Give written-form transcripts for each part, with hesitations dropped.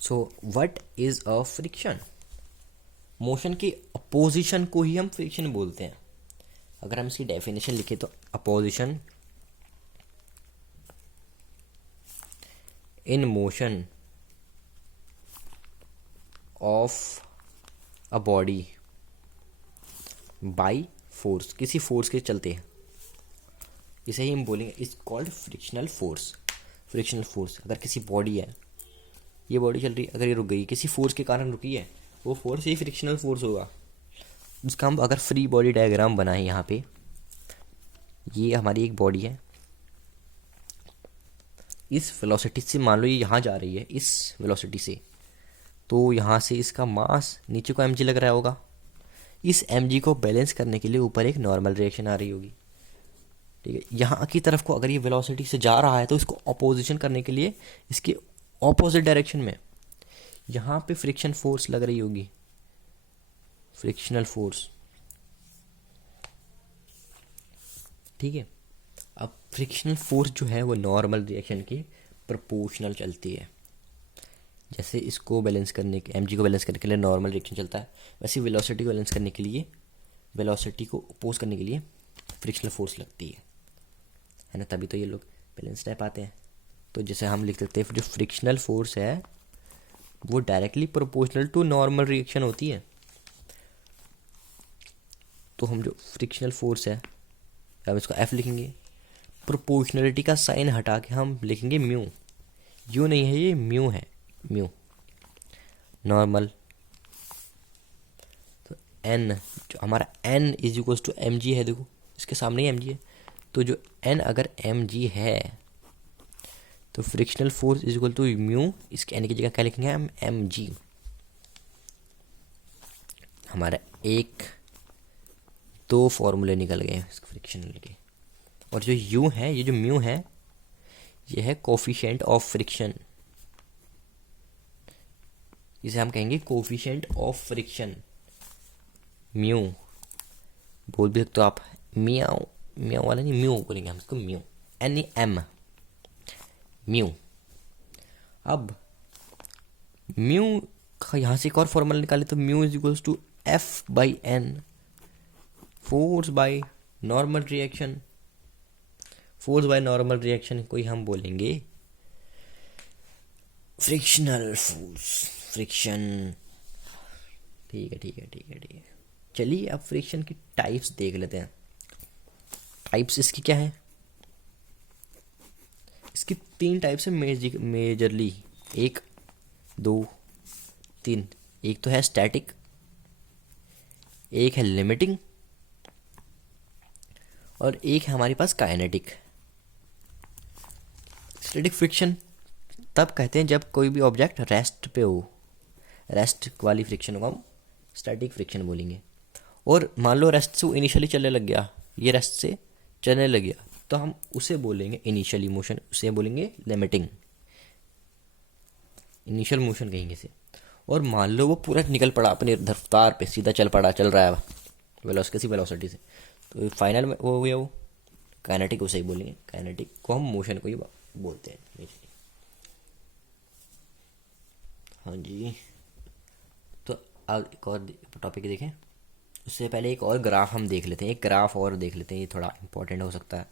So what is a friction? Motion के opposition को ही हम फ्रिक्शन बोलते हैं। अगर हम इसकी डेफिनेशन लिखें तो opposition in motion of a body by force, किसी फोर्स के चलते हैं, इसे ही हम बोलेंगे is called frictional force. Frictional force, अगर किसी बॉडी है, ये बॉडी चल रही है, अगर ये रुक गई किसी फोर्स के कारण रुकी है, वो फोर्स ही फ्रिक्शनल फोर्स होगा। उसका हम अगर फ्री बॉडी डायग्राम बनाएं, यहाँ पे ये हमारी एक बॉडी है, इस वेलोसिटी से मान लो ये यहाँ जा रही है इस वेलोसिटी से, तो यहाँ से इसका मास नीचे को mg लग रहा होगा। इस mg को बैलेंस करने के लिए ऊपर एक नॉर्मल रिएक्शन आ रही होगी, ठीक है। यहाँ की तरफ को अगर ये वेलोसिटी से जा रहा है तो इसको अपोजिशन करने के लिए इसके ऑपोजिट डायरेक्शन में यहाँ पे फ्रिक्शन फोर्स लग रही होगी, फ्रिक्शनल फोर्स, ठीक है। अब फ्रिक्शनल फोर्स जो है वो नॉर्मल रिएक्शन के प्रोपोर्शनल चलती है। जैसे इसको बैलेंस करने के mg को बैलेंस करने के लिए नॉर्मल रिएक्शन चलता है, वैसे वेलोसिटी को बैलेंस करने के लिए, वेलोसिटी को अपोज करने के लिए फ्रिक्शनल फोर्स लगती है ना, तभी तो ये लोग बैलेंस रह पाते हैं। तो जैसे हम लिख सकते हैं जो फ्रिक्शनल फोर्स है वो directly proportional to normal reaction होती है। तो हम जो फ्रिक्शनल फोर्स है, अब इसको F लिखेंगे, प्रोपोर्शनलिटी का साइन हटा के हम लिखेंगे म्यू। यू नहीं है, ये म्यू है, म्यू नॉर्मल। तो N, जो हमारा N is equals to mg है, देखो इसके सामने ही mg है, तो जो N अगर mg है तो frictional force is equal to mu, इसके N की जगह क्या लिखेंगे हम, mg। हमारा एक दो फॉर्मूले निकल गए इसके फ्रिक्शनल के। और जो u है, ये जो म्यू है, ये है कोफिशिएंट ऑफ फ्रिक्शन, इसे हम कहेंगे कोफिशिएंट ऑफ फ्रिक्शन, म्यू बोल भी सकते हो आप, म्याऊ, म्याऊ वाला नहीं, म्यू बोलेंगे हम इसको, म्यू NEM, म्यू। अब म्यू का यहाँ से एक और फॉर्मूला निकाले तो mu is equals to F/N, force by normal reaction. Force by normal reaction को ही हम बोलेंगे फ्रिक्शनल फोर्स, फ्रिक्शन, ठीक है ठीक है ठीक है ठीक है। चलिए अब फ्रिक्शन की टाइप्स देख लेते हैं। टाइप्स इसकी क्या है, इसकी 3 टाइप्स है मेजरली, 1 2 3। एक तो है स्टैटिक, एक है लिमिटिंग, और एक है हमारे पास काइनेटिक। स्टैटिक फ्रिक्शन तब कहते हैं जब कोई भी ऑब्जेक्ट रेस्ट पे हो, रेस्ट वाली फ्रिक्शन को हम स्टैटिक फ्रिक्शन बोलेंगे। और मान लो रेस्ट से वो इनिशियली चलने लग गया, ये रेस्ट से चलने लग गया, तो हम उसे बोलेंगे इनिशियली मोशन, उसे बोलेंगे लिमिटिंग, इनिशियल मोशन कहेंगे इसे। और मान लो वो पूरा निकल पड़ा अपनी रफ्तार पे, सीधा चल पड़ा, चल रहा है किसी वेलोसिटी से, तो फाइनल में वो हो गया, वो काइनेटिक, उसे ही बोलेंगे काइनेटिक को हम मोशन को ही बोलते हैं। हाँ जी, तो अब एक और टॉपिक देखें, उससे पहले एक और ग्राफ हम देख लेते हैं, एक ग्राफ और देख लेते हैं, ये थोड़ा इम्पोर्टेंट हो सकता है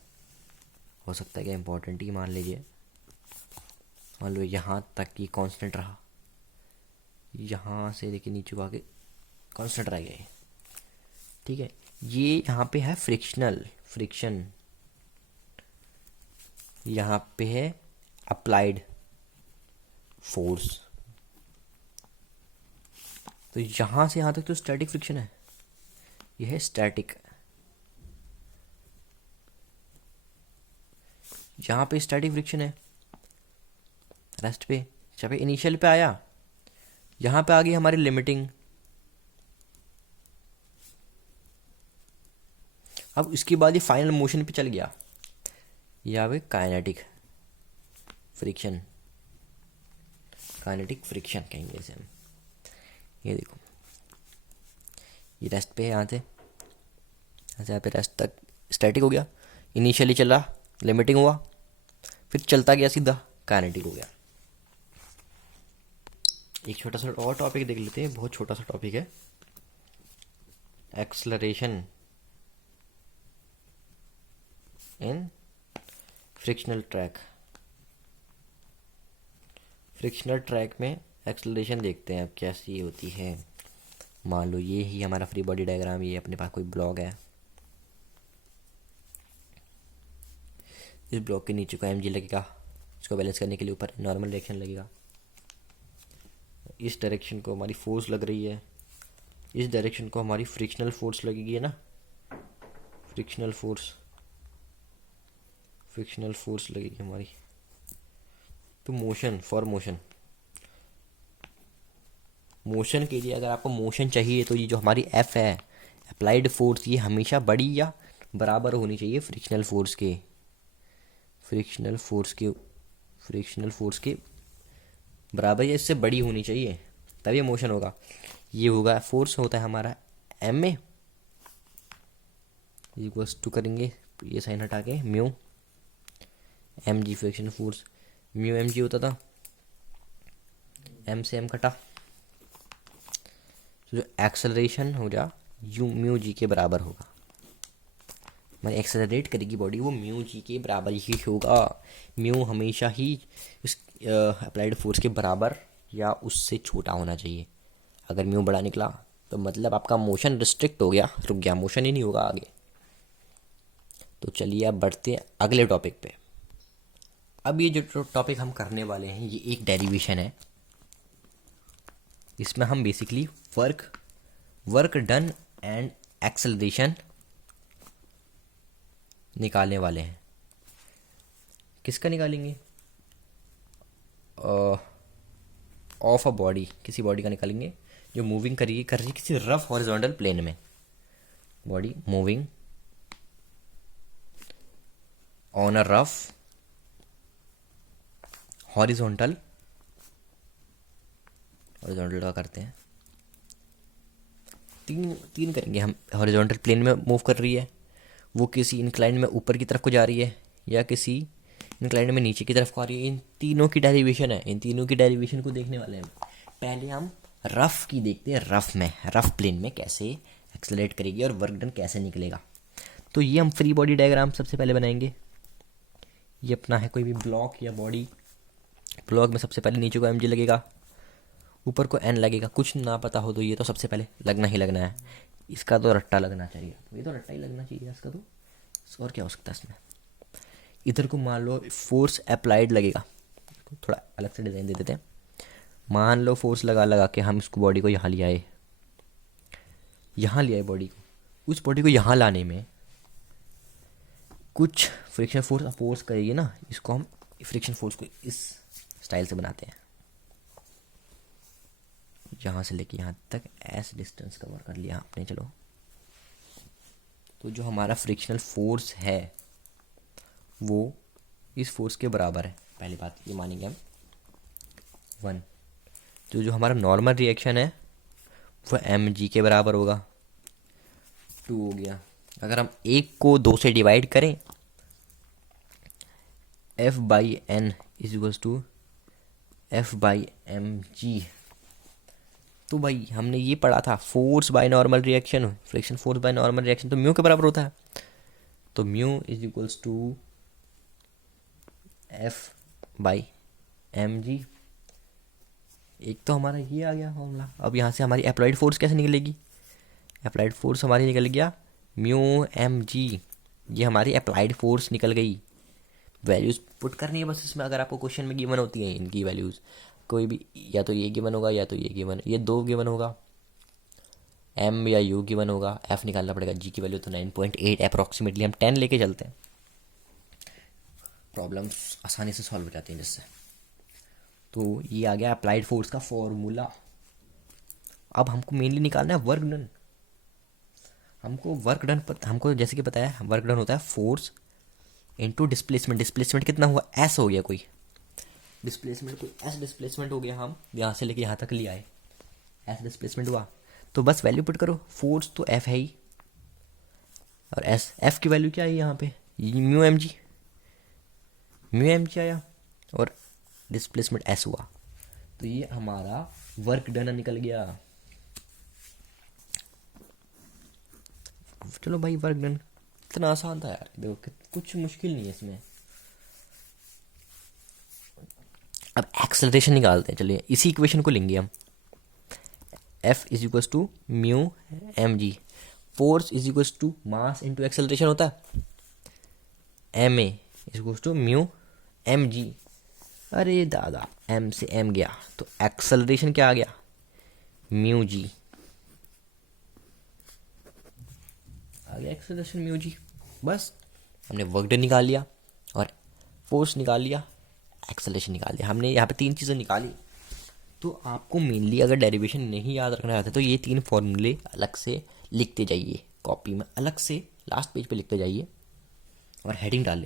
क्या इम्पोर्टेंट ही मान लीजिए। मान लो यहाँ तक कि कांस्टेंट रहा, यहाँ से लेके नीचे को आके कांस्टेंट रह गए, ठीक है। ये यहाँ पे है फ्रिक्शन, यहाँ पे है अप्लाइड फोर्स, तो यहाँ से यहाँ तक तो स्टैटिक फ्रिक्शन है, यह है स्टैटिक। यहाँ पे स्टैटिक फ्रिक्शन है रेस्ट पे, जब इनिशियल पे आया, यहाँ पे आ गई हमारी लिमिटिंग। अब इसके बाद ये फाइनल मोशन पे चल गया, यहाँ पे काइनेटिक फ्रिक्शन, काइनेटिक फ्रिक्शन कहेंगे इसे हम। ये देखो, ये रेस्ट पे है, यहाँ से यहाँ पे रेस्ट तक स्टैटिक हो गया, इनिशियली चला, लिमिटिंग हुआ, फिर चलता गया सीधा, काइनेटिक हो गया। एक छोटा सा और टॉपिक देख लेते हैं, बहुत छोटा सा टॉपिक है, एक्सलरेशन इन फ्रिक्शनल ट्रैक। फ्रिक्शनल ट्रैक में एक्सलरेशन देखते हैं अब कैसी होती है। मान लो ये ही हमारा फ्री बॉडी डायग्राम, ये अपने पास कोई ब्लॉक है, इस ब्लॉक के नीचे को mg लगेगा, इसको बैलेंस करने के लिए ऊपर नॉर्मल रिएक्शन लगेगा। इस डायरेक्शन को हमारी फोर्स लग रही है, इस डायरेक्शन को हमारी फ्रिक्शनल फोर्स लगेगी, है ना, फ्रिक्शनल फोर्स लगेगी हमारी। तो मोशन के लिए अगर आपको मोशन चाहिए तो ये जो हमारी एफ है, अप्लाइड फोर्स, ये हमेशा बड़ी या बराबर होनी चाहिए फ्रिक्शनल फोर्स के बराबर या इससे बड़ी होनी चाहिए, तभी मोशन होगा। ये होगा, फोर्स होता है हमारा एम ए इक्वल्स टू करेंगे ये साइन हटा के mu M G, friction force mu M G होता था, एम से एम कटा, तो जो एक्सेलरेशन हो जा यू म्यू जी के बराबर होगा। मैंने एक्सेलरेट करेगी बॉडी, वो म्यू जी के बराबर ही होगा। म्यू हमेशा ही इस अप्लाइड फोर्स के बराबर या उससे छोटा होना चाहिए। अगर म्यू बड़ा निकला तो मतलब आपका मोशन रिस्ट्रिक्ट हो गया, रुक गया, मोशन ही नहीं होगा आगे। तो चलिए अब बढ़ते हैं अगले टॉपिक पे। अब ये जो टॉपिक हम करने वाले हैं ये एक डेरिवेशन है, इसमें हम basically work done and acceleration निकालने वाले हैं। किसका निकालेंगे? ऑफ अ बॉडी, किसी बॉडी का निकालेंगे जो मूविंग कर रही है किसी रफ हॉरिजॉन्टल प्लेन में। Body moving on a rough horizontal का करते हैं, तीन करेंगे हम। हॉरिजॉन्टल प्लेन में मूव कर रही है, वो किसी इंक्लाइन में ऊपर की तरफ को जा रही है या किसी इंक्लाइन में नीचे की तरफ को आ रही है। इन तीनों की डेरिवेशन है, इन तीनों की डेरिवेशन को देखने वाले हैं। पहले हम रफ की देखते हैं, रफ प्लेन में कैसे एक्सेलरेट करेगी और वर्क डन कैसे निकलेगा। तो ये हम फ्री बॉडी डायग्राम सबसे पहले बनाएंगे। ये अपना है कोई भी ब्लॉक या बॉडी, ब्लॉक में सबसे पहले नीचे को एम जी लगेगा, ऊपर को एन लगेगा। कुछ ना पता हो तो ये तो सबसे पहले लगना ही लगना है, इसका तो रट्टा लगना चाहिए, ये तो रट्टा ही लगना चाहिए इसका। तो और क्या हो सकता है इसमें? इधर को मान लो फोर्स अप्लाइड लगेगा, थोड़ा अलग से डिज़ाइन दे देते हैं। मान लो फोर्स लगा के हम इसको बॉडी को यहाँ ले आए, बॉडी को, उस बॉडी को यहाँ लाने में कुछ फ्रिक्शन फोर्स अपोज करेगी ना, इसको हम फ्रिक्शन फोर्स को इस स्टाइल से बनाते हैं। यहाँ से लेके यहाँ तक ऐसे डिस्टेंस कवर कर लिया आपने। चलो, तो जो हमारा फ्रिक्शनल फोर्स है वो इस फोर्स के बराबर है, पहली बात ये मानेंगे हम 1। तो जो हमारा नॉर्मल रिएक्शन है वो एम जी के बराबर होगा, 2 हो गया। अगर हम 1 को 2 से डिवाइड करें, F by N is equals to F by M G. तो भाई हमने ये पढ़ा था force by normal reaction, friction force by normal reaction तो म्यू के बराबर होता है। तो mu is equals to F by M G. एक तो हमारा ये आ गया फॉर्मूला। अब यहाँ से हमारी अप्लाइड फोर्स कैसे निकलेगी? अप्लाइड फोर्स हमारी निकल गया म्यू एम जी, ये हमारी अप्लाइड फोर्स निकल गई। वैल्यूज़ पुट करनी है बस इसमें, अगर आपको क्वेश्चन में गिवन होती हैं इनकी वैल्यूज़, कोई भी या तो ये गिवन होगा या तो ये गिवन, ये 2 गिवन होगा, एम या यू गिवन होगा, एफ निकालना पड़ेगा। जी की वैल्यू तो 9.8 अप्रॉक्सीमेटली, हम 10 लेके चलते हैं, प्रॉब्लम्स आसानी से सॉल्व हो जाती हैं जिससे। तो ये आ गया अप्लाइड फोर्स का फॉर्मूला। अब हमको मेनली निकालना है वर्क डन। हमको जैसे कि पता है वर्क डन होता है फोर्स इनटू डिस्प्लेसमेंट। डिस्प्लेसमेंट कितना हुआ? एस हो गया, कोई एस डिस्प्लेसमेंट हो गया, हम यहाँ से लेके यहाँ तक ले आए, एस डिस्प्लेसमेंट हुआ। तो बस वैल्यू पुट करो, फोर्स तो एफ है ही, और एफ की वैल्यू क्या है यहाँ पे? म्यू एम जी आया, और डिस्प्लेसमेंट एस हुआ। तो ये हमारा वर्क डन निकल गया। चलो भाई, वर्क डन इतना आसान था यार, देखो कुछ मुश्किल नहीं है इसमें। अब एक्सेलरेशन निकालते हैं, चलिए इसी इक्वेशन को लेंगे हम। F is equals to mu M G, force is equals to mass into acceleration होता है, M A is equals to mu M G. अरे दादा, एम से एम गया तो एक्सेलरेशन क्या आ गया, म्यू जी आ गया, एक्सेलरेशन म्यू जी। बस हमने वर्क डन निकाल लिया और फोर्स निकाल लिया, एक्सेलरेशन निकाल लिया, हमने यहाँ पे 3 चीज़ें निकाली। तो आपको मेनली अगर डेरिवेशन नहीं याद रखना चाहते तो ये 3 फॉर्मूले अलग से लिखते जाइए, कॉपी में अलग से लास्ट पेज पे लिखते जाइए और हेडिंग डाल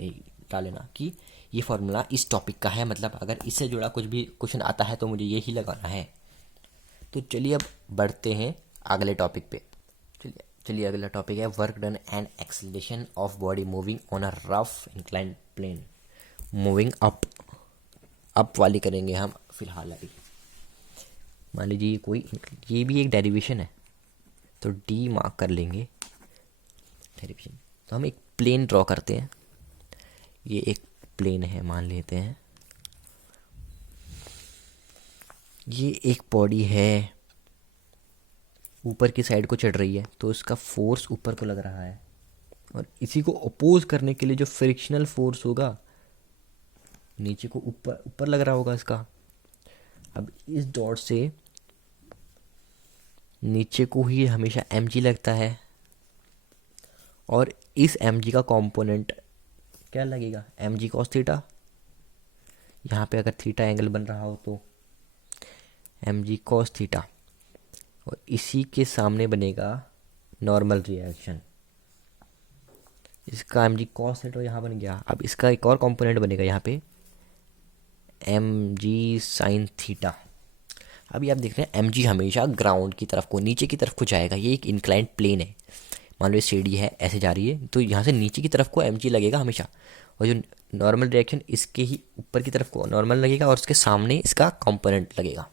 लेना कि ये फार्मूला इस टॉपिक का है, मतलब अगर इससे जुड़ा कुछ भी क्वेश्चन आता है तो मुझे यही लगाना है। तो चलिए अब बढ़ते हैं अगले टॉपिक पे। चलिए अगला टॉपिक है work done and acceleration of body moving on a rough inclined plane. Moving up वाली करेंगे हम फिलहाल अभी। मान लीजिए ये भी एक डेरिवेशन है तो डी मार्क कर लेंगे डेरिवेशन। तो हम एक प्लेन ड्रॉ करते हैं, ये एक प्लेन है मान लेते हैं, ये एक बॉडी है ऊपर की साइड को चढ़ रही है, तो इसका फोर्स ऊपर को लग रहा है और इसी को अपोज करने के लिए जो फ्रिक्शनल फोर्स होगा नीचे को ऊपर लग रहा होगा इसका। अब इस डॉट से नीचे को ही हमेशा mg लगता है और इस mg का कंपोनेंट क्या लगेगा, mg cos थीटा। यहाँ पे अगर थीटा एंगल बन रहा हो तो mg cos थीटा, और इसी के सामने बनेगा नॉर्मल रिएक्शन, इसका mg cos थीटा यहाँ बन गया। अब इसका एक और कंपोनेंट बनेगा यहाँ पे mg sin थीटा। अभी आप देख रहे हैं mg हमेशा ग्राउंड की तरफ को, नीचे की तरफ को जाएगा। ये एक इंक्लाइंड प्लेन है, मान लो ये सीढ़ी है ऐसे जा रही है, तो यहाँ से नीचे की तरफ को mg लगेगा हमेशा, और जो नॉर्मल रिएक्शन इसके ही ऊपर की तरफ को नॉर्मल लगेगा और उसके सामने इसका कंपोनेंट लगेगा,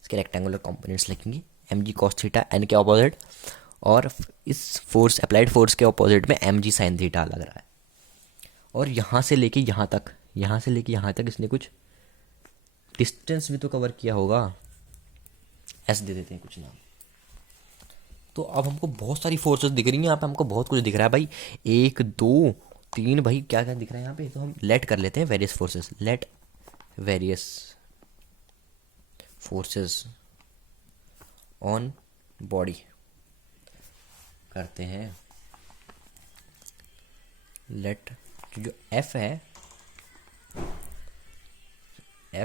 इसके रेक्टेंगुलर कंपोनेंट्स लगेंगे mg cos थीटा n के ऑपोजिट, और इस फोर्स अप्लाइड फोर्स के ऑपोजिट में mg sin थीटा लग रहा है। और यहाँ से लेके यहाँ तक इसने कुछ डिस्टेंस भी तो कवर किया होगा, ऐसे दे देते हैं कुछ नाम। तो अब हमको बहुत सारी फोर्सेस दिख रही हैं यहाँ पे, हमको बहुत कुछ दिख रहा है भाई, 1 2 3 भाई क्या क्या दिख रहा है यहाँ पे। तो हम लेट कर लेते हैं various forces, let various forces on body करते हैं। लेट जो एफ है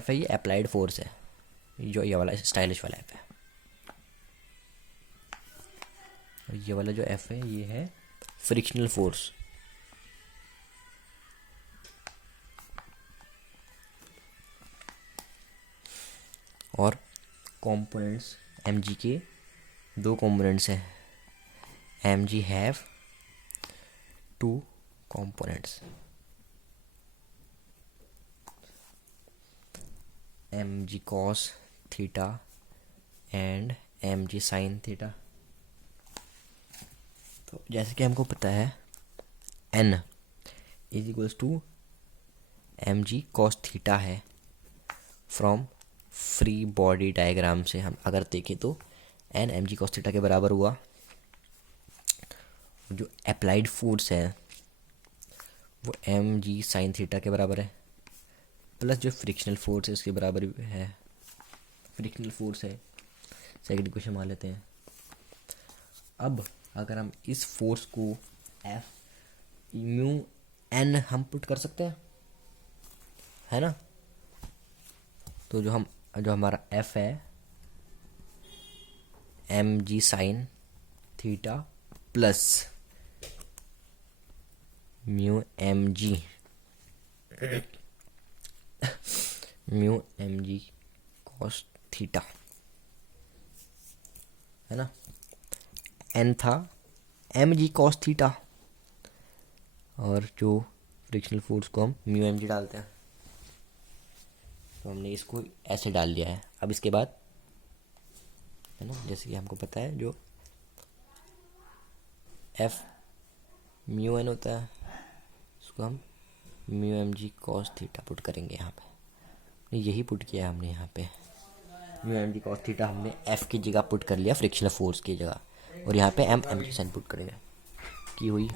ये अप्लाइड फोर्स है, जो ये वाला स्टाइलिश वाला एफ है, और ये वाला जो एफ है ये है फ्रिक्शनल फोर्स। और कंपोनेंट्स mg के 2 कंपोनेंट्स हैं, mg have 2 components, mg cos theta and mg sin theta. तो जैसे कि हमको पता है n is equals to mg cos theta है, फ्रॉम फ्री बॉडी डायग्राम से हम अगर देखें तो n mg cos थीटा के बराबर हुआ। जो अप्लाइड फोर्स है वो mg sin थीटा के बराबर है, प्लस जो फ्रिक्शनल फोर्स है उसके बराबर है, फ्रिक्शनल फोर्स है। सेकंड इक्वेशन मान लेते हैं। अब अगर हम इस फोर्स को एफ म्यू एन हम पुट कर सकते हैं, है ना। तो जो हमारा एफ है M G sine theta plus mu M G cos theta, है ना। एन था एम जी कॉस थीटा, और जो फ्रिक्शनल फोर्स को हम म्यू एम जी डालते हैं। तो हमने इसको ऐसे डाल दिया है। अब इसके बाद है ना, जैसे कि हमको पता है जो एफ म्यू एन होता है, उसको हम mu M G cos theta put करेंगे यहाँ पे। यही पुट किया है हमने यहाँ पे, mu M G cos theta हमने एफ की जगह पुट कर लिया फ्रिक्शनल फोर्स की जगह, और यहाँ पे एम जी साइन पुट करेंगे। की हुई